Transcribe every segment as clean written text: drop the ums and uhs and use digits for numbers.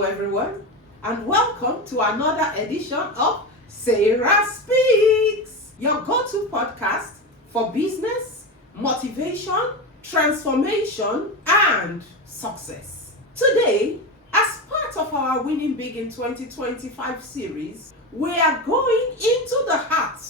Hello everyone, and welcome to another edition of Sarah Speaks, your go-to podcast for business, motivation, transformation, and success. Today, as part of our Winning Big in 2025 series, we are going into the heart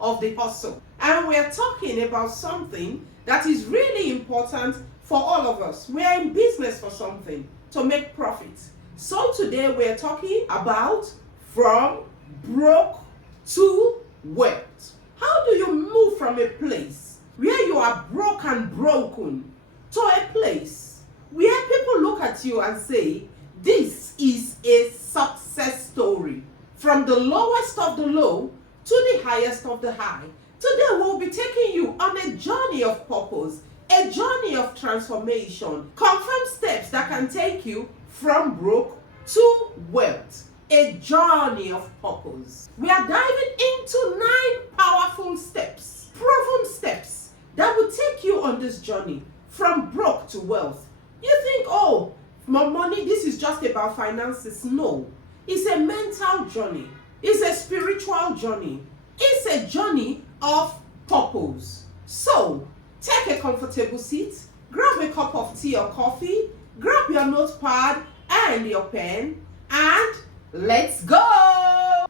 of the hustle, and we're talking about something that is really important for all of us. We're in business for something, to make profits. So today we're talking about from broke to wealth. How do you move from a place where you are broke and broken to a place where people look at you and say, this is a success story? From the lowest of the low to the highest of the high. Today we'll be taking you on a journey of purpose, a journey of transformation, confirmed steps that can take you from broke to wealth, a journey of purpose. We are diving into 9 powerful steps, proven steps that will take you on this journey from broke to wealth. You think, oh, my money, this is just about finances. No, it's a mental journey. It's a spiritual journey. It's a journey of purpose. So, take a comfortable seat, grab a cup of tea or coffee, grab your notepad and your pen, and let's go!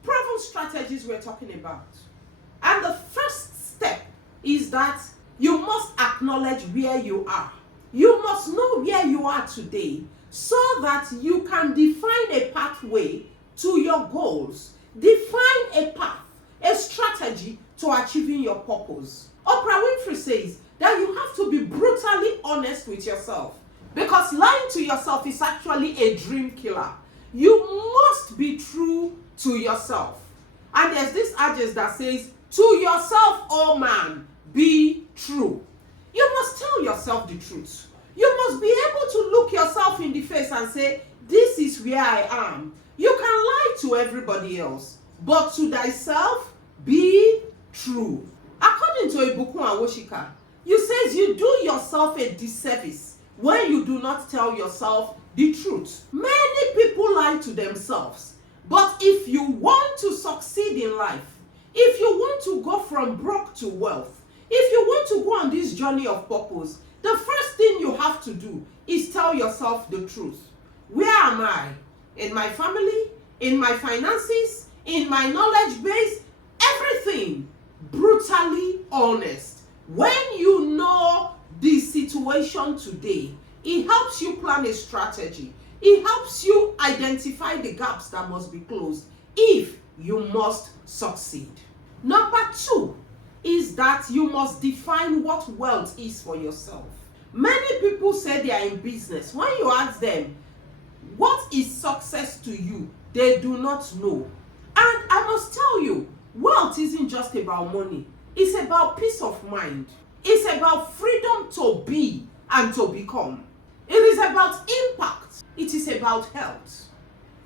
Proven strategies we're talking about. And the first step is that you must acknowledge where you are. You must know where you are today so that you can define a pathway to your goals. Define a path, a strategy to achieving your purpose. Oprah Winfrey says that you have to be brutally honest with yourself, because lying to yourself is actually a dream killer. You must be true to yourself. And there's this adage that says, to yourself, oh man, be true. You must tell yourself the truth. You must be able to look yourself in the face and say, this is where I am. You can lie to everybody else, but to thyself, be true. According to Ibuku Awoshika, you says you do yourself a disservice when you do not tell yourself the truth. Many people lie to themselves, but if you want to succeed in life, if you want to go from broke to wealth, if you want to go on this journey of purpose, the first thing you have to do is tell yourself the truth. Where am I? In my family? In my finances? In my knowledge base? Everything. Brutally honest. When you know the situation today, it helps you plan a strategy. It helps you identify the gaps that must be closed if you must succeed. Number 2 is that you must define what wealth is for yourself. Many people say they are in business. When you ask them, what is success to you? They do not know. And I must tell you, wealth isn't just about money. It's about peace of mind. It's about freedom to be and to become. It is about impact. It is about health.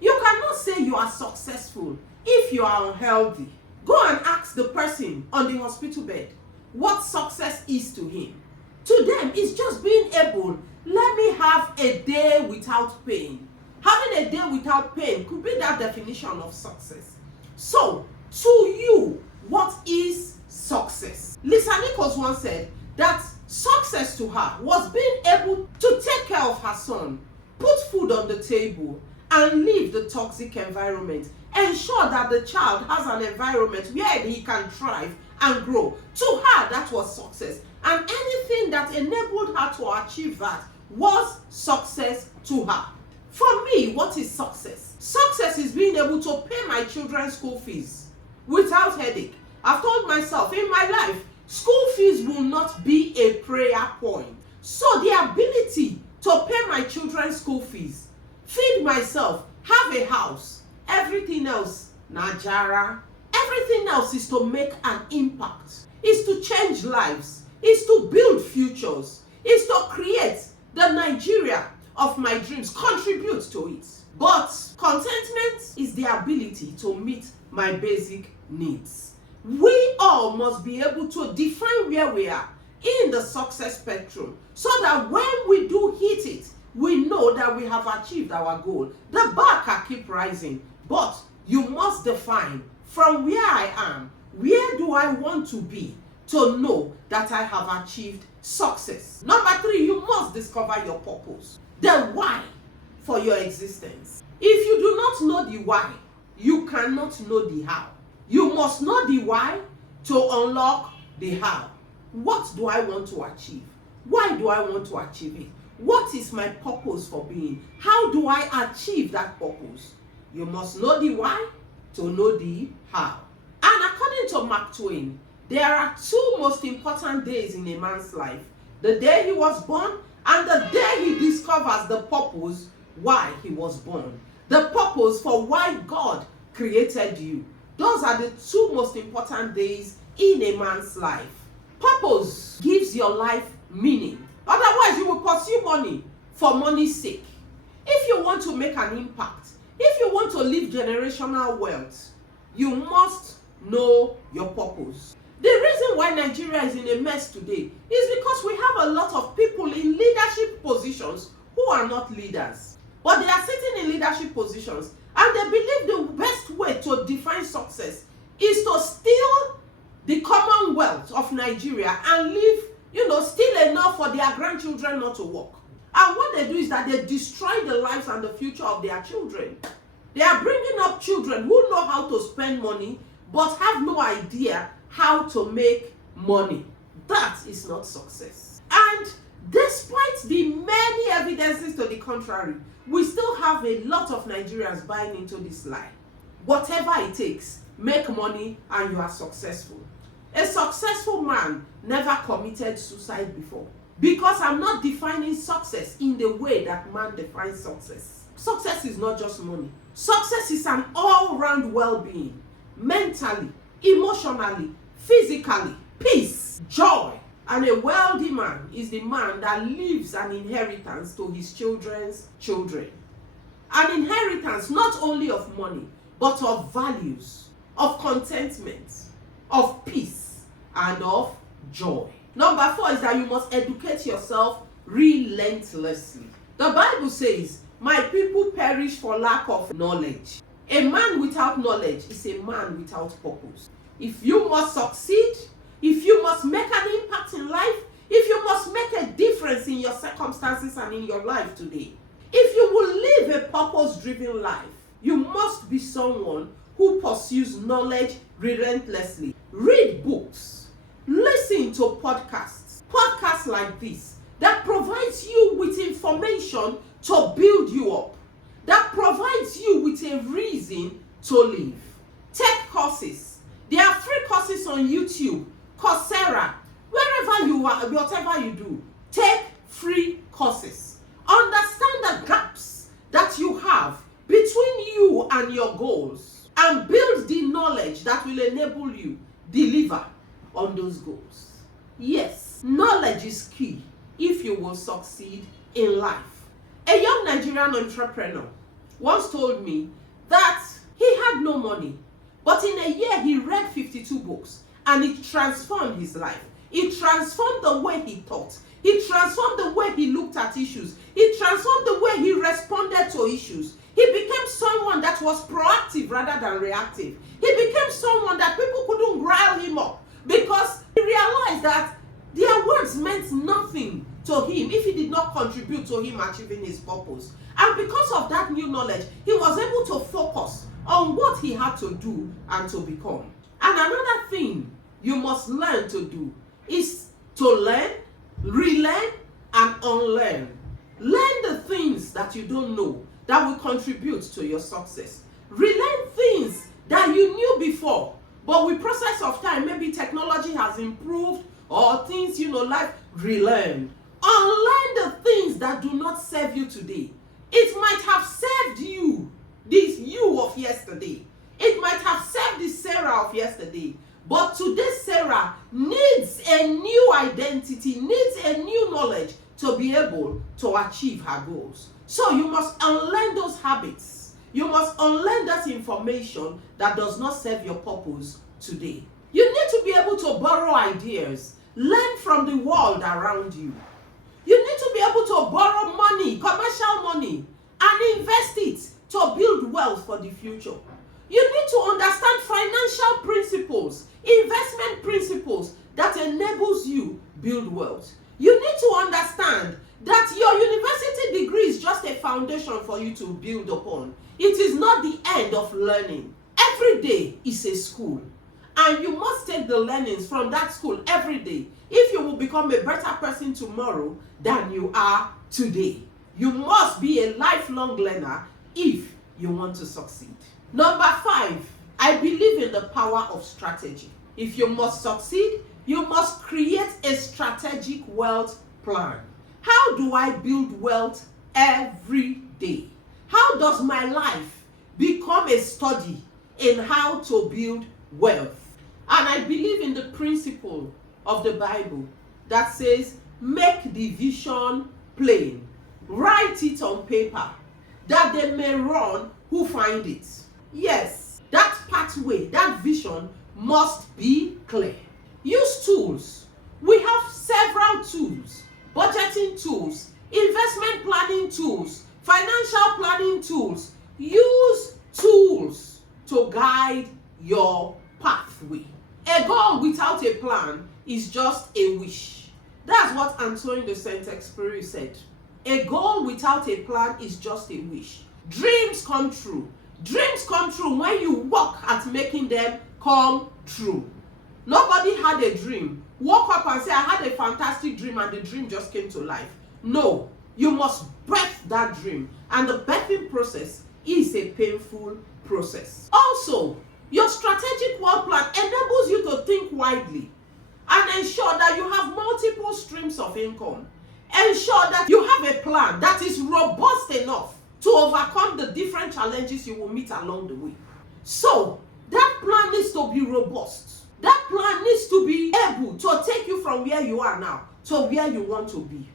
You cannot say you are successful if you are unhealthy. Go and ask the person on the hospital bed what success is to him. To them, it's just being able, let me have a day without pain. Having a day without pain could be that definition of success. So, to you, what is success? Lisa Nichols once said that success to her was being able to take care of her son, put food on the table, and leave the toxic environment. Ensure that the child has an environment where he can thrive and grow. To her, that was success. And anything that enabled her to achieve that was success to her. For me, what is success? Success is being able to pay my children's school fees without headache. I've told myself in my life, school fees will not be a prayer point. So the ability to pay my children's school fees, feed myself, have a house, everything else, Najara, everything else is to make an impact, is to change lives, is to build futures, is to create the Nigeria of my dreams, contribute to it. But contentment is the ability to meet my basic needs. We all must be able to define where we are in the success spectrum so that when we do hit it, we know that that we have achieved our goal, the bar can keep rising. But you must define from where I am, where do I want to be, to know that I have achieved success. Number 3, you must discover your purpose, the why for your existence. If you do not know the why, you cannot know the how. You must know the why to unlock the how. What do I want to achieve? Why do I want to achieve it? What is my purpose for being? How do I achieve that purpose? You must know the why to know the how. And according to Mark Twain, there are 2 most important days in a man's life: the day he was born and the day he discovers the purpose why he was born. The purpose for why God created you. Those are the 2 most important days in a man's life. Purpose gives your life meaning. Otherwise, you will pursue money for money's sake. If you want to make an impact, if you want to leave generational wealth, you must know your purpose. The reason why Nigeria is in a mess today is because we have a lot of people in leadership positions who are not leaders. But they are sitting in leadership positions and they believe the best way to define success is to steal the commonwealth of Nigeria and leave, steal enough for their grandchildren not to work. And what they do is that they destroy the lives and the future of their children. They are bringing up children who know how to spend money but have no idea how to make money. That is not success. And despite the many evidences to the contrary, we still have a lot of Nigerians buying into this lie. Whatever it takes, make money and you are successful. A successful man never committed suicide before. Because I'm not defining success in the way that man defines success. Success is not just money. Success is an all-round well-being. Mentally, emotionally, physically, peace, joy. And a wealthy man is the man that leaves an inheritance to his children's children. An inheritance not only of money, but of values, of contentment, of peace, and of joy. Number 4 is that you must educate yourself relentlessly. The Bible says, my people perish for lack of knowledge. A man without knowledge is a man without purpose. If you must succeed, if you must make an impact in life, if you must make a difference in your circumstances and in your life today, if you will live a purpose-driven life, you must be someone who pursues knowledge relentlessly. Read books, listen to podcasts like this that provides you with information to build you up, that provides you with a reason to live. Take courses. There are free courses on YouTube, Coursera, wherever you are, whatever you do. Take free courses. Understand the gaps that you have between you and your goals and build the knowledge that will enable you deliver on those goals. Yes, knowledge is key if you will succeed in life. A young Nigerian entrepreneur once told me that he had no money, but in a year he read 52 books and it transformed his life. It transformed the way he thought. It transformed the way he looked at issues. It transformed the way he responded to issues. He became someone that was proactive rather than reactive. He became someone that people couldn't rile him up because he realized that their words meant nothing to him if he did not contribute to him achieving his purpose. And because of that new knowledge, he was able to focus on what he had to do and to become. And another thing you must learn to do is to learn, relearn, and unlearn. Learn the things that you don't know that will contribute to your success. Relearn things that you knew before, but with process of time, maybe technology has improved or things, life, relearn. Unlearn the things that do not serve you today. It might have served you, this you of yesterday. It might have served the Sarah of yesterday. But today's Sarah needs a new identity, needs a new knowledge to be able to achieve her goals. So you must unlearn those habits. You must unlearn that information that does not serve your purpose today. You need to be able to borrow ideas, learn from the world around you. You need to be able to borrow money, commercial money, for the future. You need to understand financial principles, investment principles that enables you build wealth. You need to understand that your university degree is just a foundation for you to build upon. It is not the end of learning. Every day is a school, and you must take the learnings from that school every day if you will become a better person tomorrow than you are today. You must be a lifelong learner if you want to succeed. Number 5, I believe in the power of strategy. If you must succeed, you must create a strategic wealth plan. How do I build wealth every day? How does my life become a study in how to build wealth? And I believe in the principle of the Bible that says, make the vision plain. Write it on paper, that they may run who find it. Yes, that pathway, that vision must be clear. Use tools. We have several tools. Budgeting tools, investment planning tools, financial planning tools. Use tools to guide your pathway. A goal without a plan is just a wish. That's what Antoine de Saint-Exupéry said. A goal without a plan is just a wish. Dreams come true. Dreams come true when you work at making them come true. Nobody had a dream, woke up and said, I had a fantastic dream, and the dream just came to life. No, you must birth that dream. And the birthing process is a painful process. Also, your strategic wealth plan enables you to think widely and ensure that you have multiple streams of income. Ensure that you have a plan that is robust enough to overcome the different challenges you will meet along the way. So, that plan needs to be robust. That plan needs to be able to take you from where you are now to where you want to be.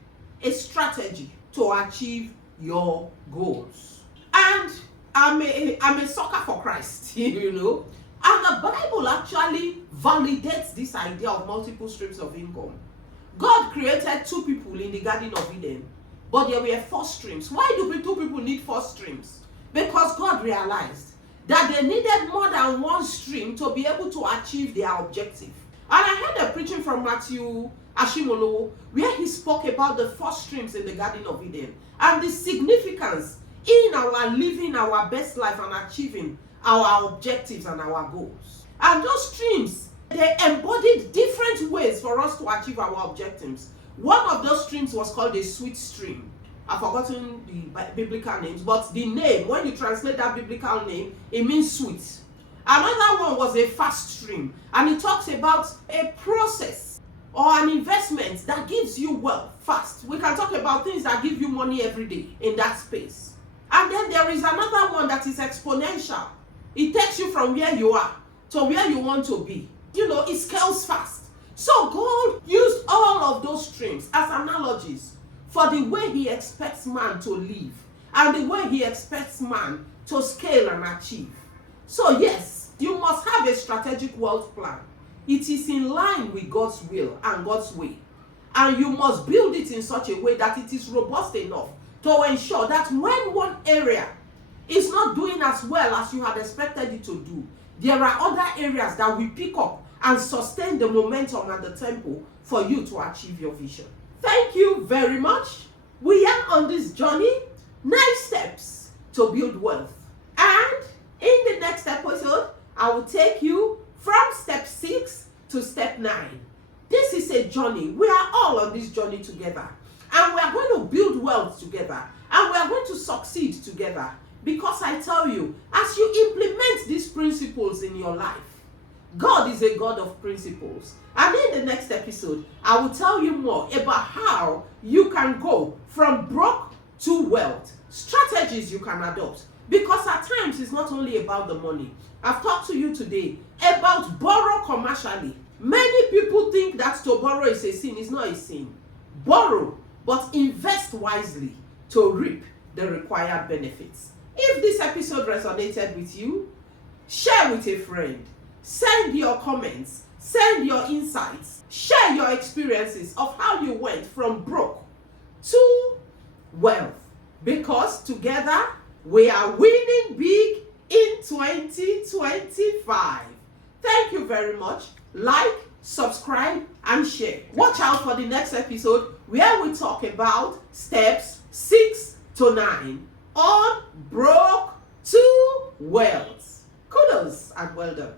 A strategy to achieve your goals. And I'm a sucker for Christ, you know. And the Bible actually validates this idea of multiple streams of income. God created 2 people in the Garden of Eden, but there were 4 streams. Why do 2 people need 4 streams? Because God realized that they needed more than 1 stream to be able to achieve their objective. And I heard a preaching from Matthew Ashimolowo where he spoke about the 4 streams in the Garden of Eden and the significance in our living our best life and achieving our objectives and our goals. And those streams, they embodied different ways for us to achieve our objectives. One of those streams was called a sweet stream. I've forgotten the biblical names, but the name, when you translate that biblical name, it means sweet. Another one was a fast stream, and it talks about a process or an investment that gives you wealth fast. We can talk about things that give you money every day in that space. And then there is another one that is exponential. It takes you from where you are to where you want to be. You know, it scales fast. So God used all of those streams as analogies for the way he expects man to live and the way he expects man to scale and achieve. So yes, you must have a strategic wealth plan. It is in line with God's will and God's way. And you must build it in such a way that it is robust enough to ensure that when one area is not doing as well as you had expected it to do, there are other areas that will pick up and sustain the momentum and the tempo for you to achieve your vision. Thank you very much. We are on this journey, 9 steps to build wealth. And in the next episode, I will take you from step 6 to step 9. This is a journey. We are all on this journey together. And we are going to build wealth together. And we are going to succeed together. Because I tell you, as you implement these principles in your life, God is a God of principles. And in the next episode, I will tell you more about how you can go from broke to wealth. Strategies you can adopt. Because at times, it's not only about the money. I've talked to you today about borrow commercially. Many people think that to borrow is a sin. It's not a sin. Borrow, but invest wisely to reap the required benefits. If this episode resonated with you, share with a friend. Send your comments. Send your insights. Share your experiences of how you went from broke to wealth. Because together we are winning big in 2025. Thank you very much. Like, subscribe, and share. Watch out for the next episode where we talk about steps 6 to 9 on broke to wealth. Kudos and well done.